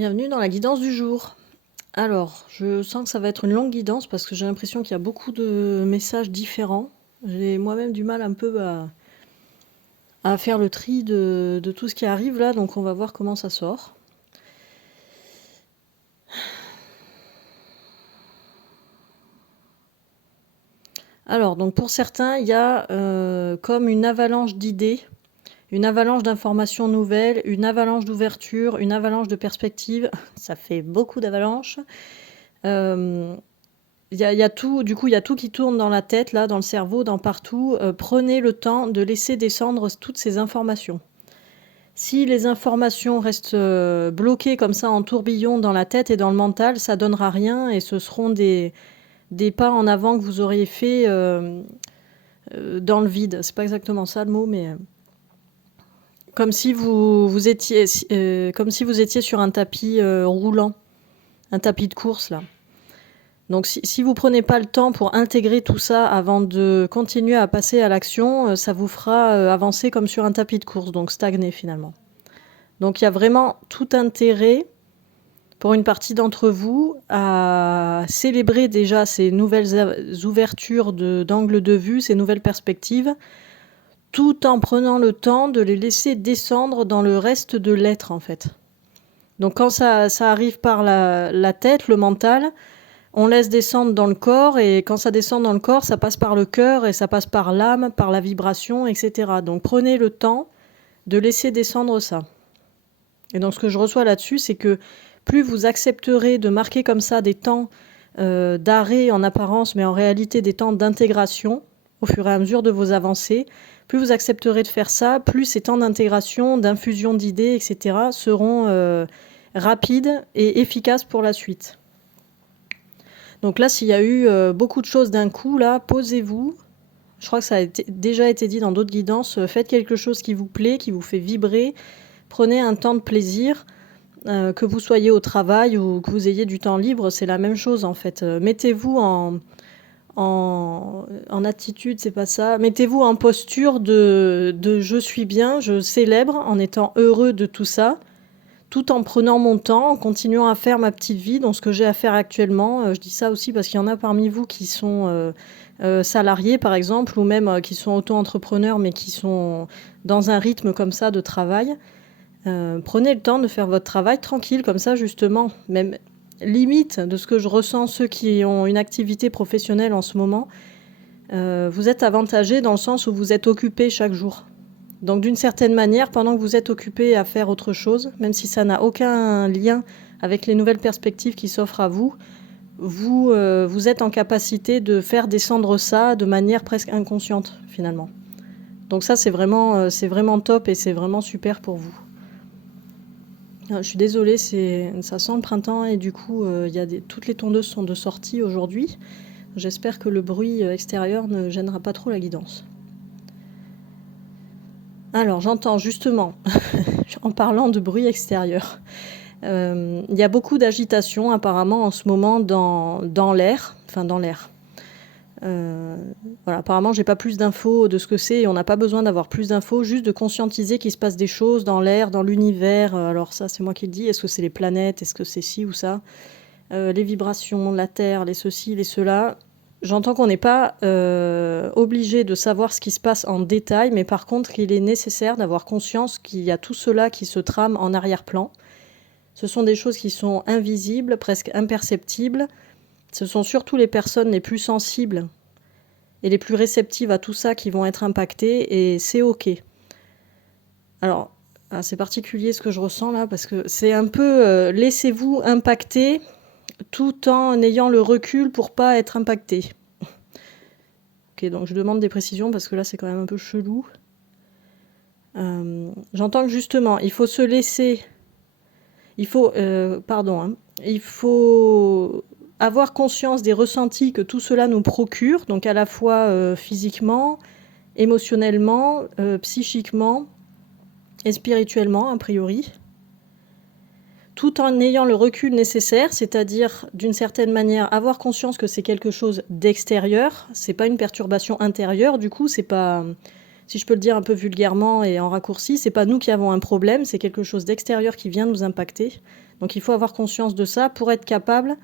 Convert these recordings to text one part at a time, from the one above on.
Bienvenue dans la guidance du jour. Alors, je sens que ça va être une longue guidance parce que j'ai l'impression qu'il y a beaucoup de messages différents. J'ai moi-même du mal un peu à faire le tri de tout ce qui arrive là, donc on va voir comment ça sort. Alors, donc pour certains, il y a comme une avalanche d'idées, une avalanche d'informations nouvelles, une avalanche d'ouverture, une avalanche de perspectives. Ça fait beaucoup d'avalanches. Il y a tout, du coup, il y a tout qui tourne dans la tête, là, dans le cerveau, dans partout. Prenez le temps de laisser descendre toutes ces informations. Si les informations restent bloquées comme ça en tourbillon dans la tête et dans le mental, ça donnera rien et ce seront des pas en avant que vous auriez fait dans le vide. C'est pas exactement ça le mot, mais comme si vous étiez sur un tapis roulant, un tapis de course là. Donc si vous prenez pas le temps pour intégrer tout ça avant de continuer à passer à l'action, ça vous fera avancer comme sur un tapis de course, donc stagner finalement. Donc il y a vraiment tout intérêt pour une partie d'entre vous à célébrer déjà ces nouvelles ouvertures d'angle de vue, ces nouvelles perspectives, tout en prenant le temps de les laisser descendre dans le reste de l'être en fait. Donc quand ça arrive par la tête, le mental, on laisse descendre dans le corps et quand ça descend dans le corps, ça passe par le cœur et ça passe par l'âme, par la vibration, etc. Donc prenez le temps de laisser descendre ça. Et donc ce que je reçois là-dessus, c'est que plus vous accepterez de marquer comme ça des temps d'arrêt en apparence, mais en réalité des temps d'intégration au fur et à mesure de vos avancées, plus vous accepterez de faire ça, plus ces temps d'intégration, d'infusion d'idées, etc. seront rapides et efficaces pour la suite. Donc là, s'il y a eu beaucoup de choses d'un coup, là, posez-vous. Je crois que ça a déjà été dit dans d'autres guidances. Faites quelque chose qui vous plaît, qui vous fait vibrer. Prenez un temps de plaisir, que vous soyez au travail ou que vous ayez du temps libre, c'est la même chose en fait. Mettez-vous en attitude, c'est pas ça. Mettez-vous en posture de je suis bien, je célèbre en étant heureux de tout ça, tout en prenant mon temps, en continuant à faire ma petite vie, dans ce que j'ai à faire actuellement. Je dis ça aussi parce qu'il y en a parmi vous qui sont salariés, par exemple, ou même qui sont auto-entrepreneurs, mais qui sont dans un rythme comme ça de travail. Prenez le temps de faire votre travail tranquille, comme ça, justement. Même limite de ce que je ressens, ceux qui ont une activité professionnelle en ce moment, vous êtes avantagés dans le sens où vous êtes occupés chaque jour. Donc d'une certaine manière, pendant que vous êtes occupé à faire autre chose, même si ça n'a aucun lien avec les nouvelles perspectives qui s'offrent à vous, vous êtes en capacité de faire descendre ça de manière presque inconsciente finalement. Donc ça c'est vraiment top et c'est vraiment super pour vous. Je suis désolée, ça sent le printemps et du coup toutes les tondeuses sont de sortie aujourd'hui. J'espère que le bruit extérieur ne gênera pas trop la guidance. Alors, j'entends justement, en parlant de bruit extérieur, il y a beaucoup d'agitation apparemment en ce moment dans l'air. Voilà, apparemment, j'ai pas plus d'infos de ce que c'est et on n'a pas besoin d'avoir plus d'infos, juste de conscientiser qu'il se passe des choses dans l'air, dans l'univers. Alors ça, c'est moi qui le dis. Est-ce que c'est les planètes? Est-ce que c'est ci ou ça? Les vibrations, la Terre, les ceci, les cela. J'entends qu'on n'est pas obligé de savoir ce qui se passe en détail, mais par contre qu'il est nécessaire d'avoir conscience qu'il y a tout cela qui se trame en arrière-plan. Ce sont des choses qui sont invisibles, presque imperceptibles. Ce sont surtout les personnes les plus sensibles et les plus réceptives à tout ça qui vont être impactées, et c'est ok. Alors, c'est particulier ce que je ressens là, parce que c'est un peu laissez-vous impacter tout en ayant le recul pour pas être impacté. Ok, donc je demande des précisions parce que là c'est quand même un peu chelou. J'entends que justement, il faut se laisser... Il faut avoir conscience des ressentis que tout cela nous procure, donc à la fois physiquement, émotionnellement, psychiquement et spirituellement, a priori, tout en ayant le recul nécessaire, c'est-à-dire d'une certaine manière avoir conscience que c'est quelque chose d'extérieur, c'est pas une perturbation intérieure, du coup c'est pas si je peux le dire un peu vulgairement et en raccourci, c'est pas nous qui avons un problème, c'est quelque chose d'extérieur qui vient nous impacter. Donc il faut avoir conscience de ça pour être capable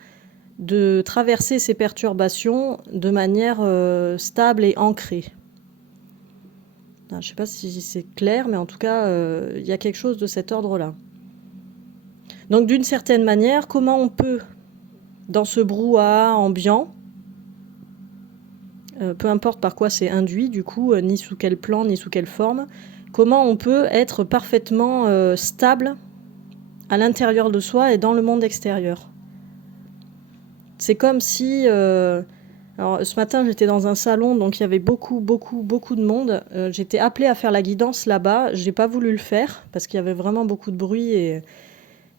de traverser ces perturbations de manière stable et ancrée. Je ne sais pas si c'est clair, mais en tout cas, il y a quelque chose de cet ordre-là. Donc d'une certaine manière, comment on peut, dans ce brouhaha ambiant, peu importe par quoi c'est induit, du coup, ni sous quel plan, ni sous quelle forme, comment on peut être parfaitement stable à l'intérieur de soi et dans le monde extérieur. C'est comme si... alors, ce matin, j'étais dans un salon, donc il y avait beaucoup de monde. J'étais appelée à faire la guidance là-bas. J'ai pas voulu le faire parce qu'il y avait vraiment beaucoup de bruit et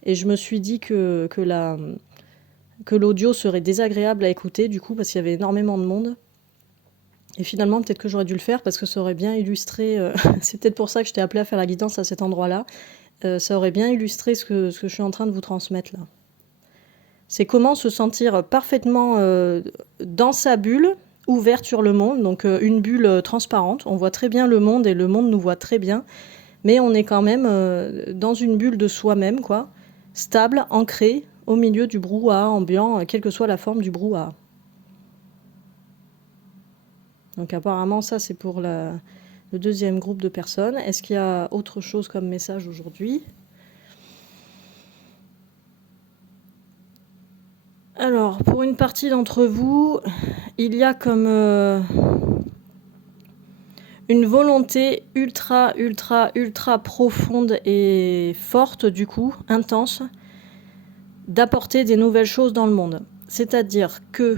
je me suis dit que l'audio serait désagréable à écouter, du coup, parce qu'il y avait énormément de monde. Et finalement, peut-être que j'aurais dû le faire parce que ça aurait bien illustré... c'est peut-être pour ça que j'étais appelée à faire la guidance à cet endroit-là. Ça aurait bien illustré ce que je suis en train de vous transmettre là. C'est comment se sentir parfaitement dans sa bulle, ouverte sur le monde, donc une bulle transparente. On voit très bien le monde et le monde nous voit très bien, mais on est quand même dans une bulle de soi-même, quoi, stable, ancrée au milieu du brouhaha ambiant, quelle que soit la forme du brouhaha. Donc apparemment, ça c'est pour le deuxième groupe de personnes. Est-ce qu'il y a autre chose comme message aujourd'hui ? Alors, pour une partie d'entre vous, il y a comme une volonté ultra profonde et forte, du coup, intense, d'apporter des nouvelles choses dans le monde. C'est-à-dire que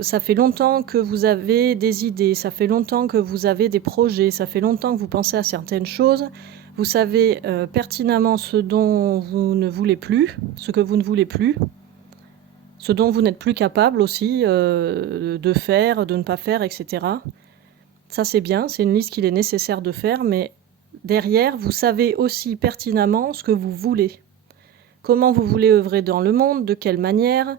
ça fait longtemps que vous avez des idées, ça fait longtemps que vous avez des projets, ça fait longtemps que vous pensez à certaines choses. Vous savez pertinemment ce dont vous ne voulez plus, ce que vous ne voulez plus, ce dont vous n'êtes plus capable aussi de faire, de ne pas faire, etc. Ça, c'est bien, c'est une liste qu'il est nécessaire de faire, mais derrière, vous savez aussi pertinemment ce que vous voulez. Comment vous voulez œuvrer dans le monde, de quelle manière,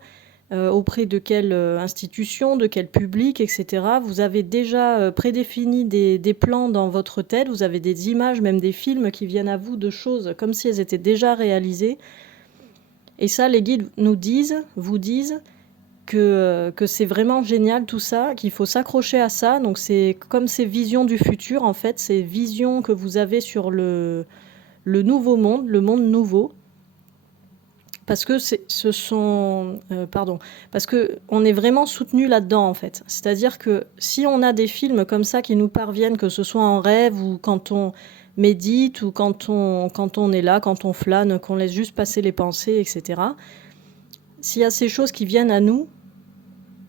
auprès de quelle institution, de quel public, etc. Vous avez déjà prédéfini des plans dans votre tête, vous avez des images, même des films qui viennent à vous de choses comme si elles étaient déjà réalisées. Et ça, les guides vous disent que c'est vraiment génial tout ça, qu'il faut s'accrocher à ça. Donc c'est comme ces visions du futur, en fait, ces visions que vous avez sur le nouveau monde, le monde nouveau. Parce que parce qu'on est vraiment soutenu là-dedans, en fait. C'est-à-dire que si on a des films comme ça qui nous parviennent, que ce soit en rêve ou quand on médite ou quand on est là, quand on flâne, qu'on laisse juste passer les pensées, etc. S'il y a ces choses qui viennent à nous,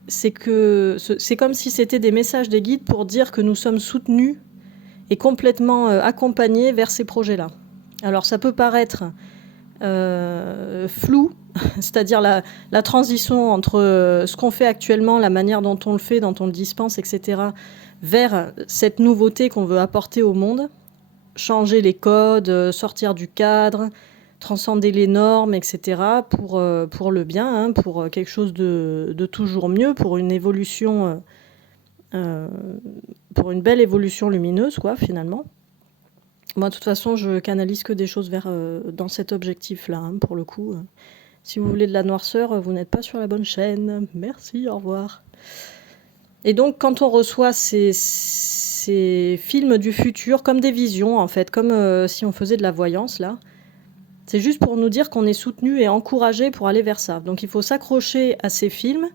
c'est comme si c'était des messages des guides pour dire que nous sommes soutenus et complètement accompagnés vers ces projets-là. Alors ça peut paraître flou, c'est-à-dire la transition entre ce qu'on fait actuellement, la manière dont on le fait, dont on le dispense, etc., vers cette nouveauté qu'on veut apporter au monde, changer les codes, sortir du cadre, transcender les normes, etc., pour le bien, hein, pour quelque chose de toujours mieux, pour une évolution, pour une belle évolution lumineuse, quoi, finalement. Moi, de toute façon, je canalise que des choses dans cet objectif-là, hein, pour le coup. Si vous voulez de la noirceur, vous n'êtes pas sur la bonne chaîne. Merci, au revoir. Et donc, quand on reçoit ces films du futur, comme des visions, en fait, comme si on faisait de la voyance, là, c'est juste pour nous dire qu'on est soutenu et encouragé pour aller vers ça. Donc il faut s'accrocher à ces films,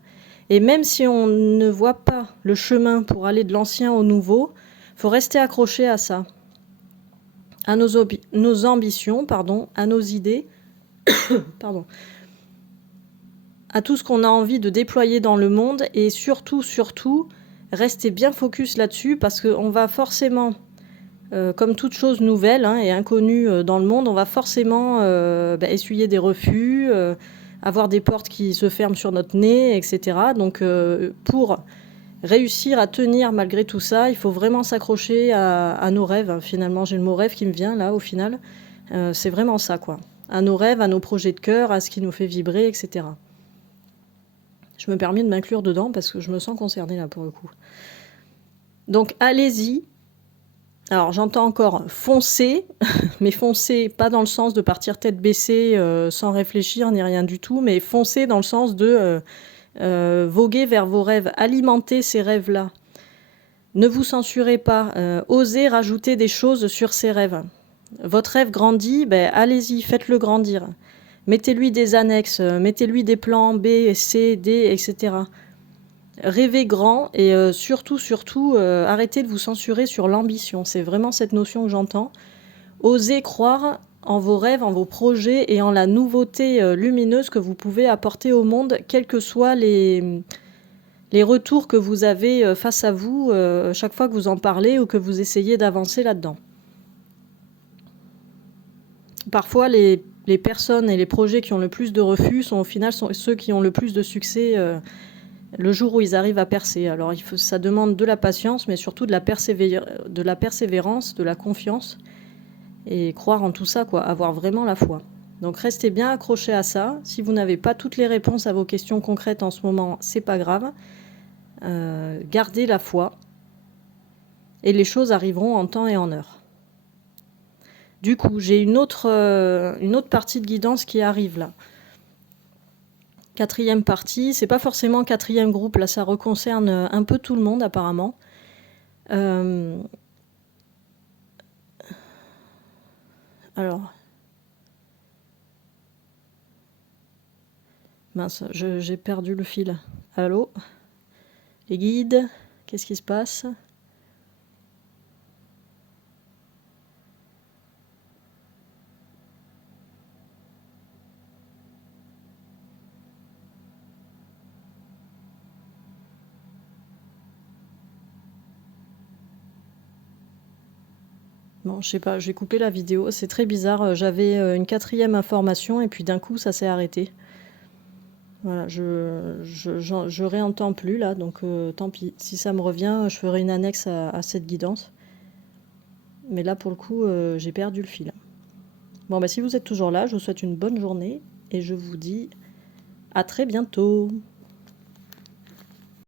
et même si on ne voit pas le chemin pour aller de l'ancien au nouveau, il faut rester accroché à ça, à nos ambitions, à nos idées, à tout ce qu'on a envie de déployer dans le monde, et surtout, rester bien focus là-dessus, parce qu'on va forcément... comme toute chose nouvelle, hein, et inconnue dans le monde, on va forcément essuyer des refus, avoir des portes qui se ferment sur notre nez, etc. Donc pour réussir à tenir malgré tout ça, il faut vraiment s'accrocher à nos rêves. Hein. Finalement, j'ai le mot rêve qui me vient là au final. C'est vraiment ça, quoi. À nos rêves, à nos projets de cœur, à ce qui nous fait vibrer, etc. Je me permets de m'inclure dedans parce que je me sens concernée là pour le coup. Donc allez-y. Alors j'entends encore foncez, mais foncez pas dans le sens de partir tête baissée sans réfléchir ni rien du tout, mais foncez dans le sens de voguer vers vos rêves, alimenter ces rêves-là. Ne vous censurez pas, osez rajouter des choses sur ces rêves. Votre rêve grandit, ben, allez-y, faites-le grandir. Mettez-lui des annexes, mettez-lui des plans B, C, D, etc. Rêvez grand et surtout, arrêtez de vous censurer sur l'ambition. C'est vraiment cette notion que j'entends. Osez croire en vos rêves, en vos projets et en la nouveauté lumineuse que vous pouvez apporter au monde, quels que soient les retours que vous avez face à vous chaque fois que vous en parlez ou que vous essayez d'avancer là-dedans. Parfois, les personnes et les projets qui ont le plus de refus sont au final ceux qui ont le plus de succès le jour où ils arrivent à percer. Alors ça demande de la patience, mais surtout de la persévérance, de la confiance, et croire en tout ça, quoi, avoir vraiment la foi. Donc restez bien accrochés à ça. Si vous n'avez pas toutes les réponses à vos questions concrètes en ce moment, c'est pas grave. Gardez la foi, et les choses arriveront en temps et en heure. Du coup, j'ai une autre partie de guidance qui arrive là. 4e partie, c'est pas forcément 4e groupe, là ça reconcerne un peu tout le monde apparemment. Alors, mince, j'ai perdu le fil. Allô? Les guides, qu'est-ce qui se passe? Bon, je sais pas, j'ai coupé la vidéo, c'est très bizarre. J'avais une 4e information et puis d'un coup ça s'est arrêté. Voilà, je réentends plus là, donc tant pis. Si ça me revient, je ferai une annexe à cette guidance. Mais là pour le coup, j'ai perdu le fil. Bon, bah si vous êtes toujours là, je vous souhaite une bonne journée et je vous dis à très bientôt.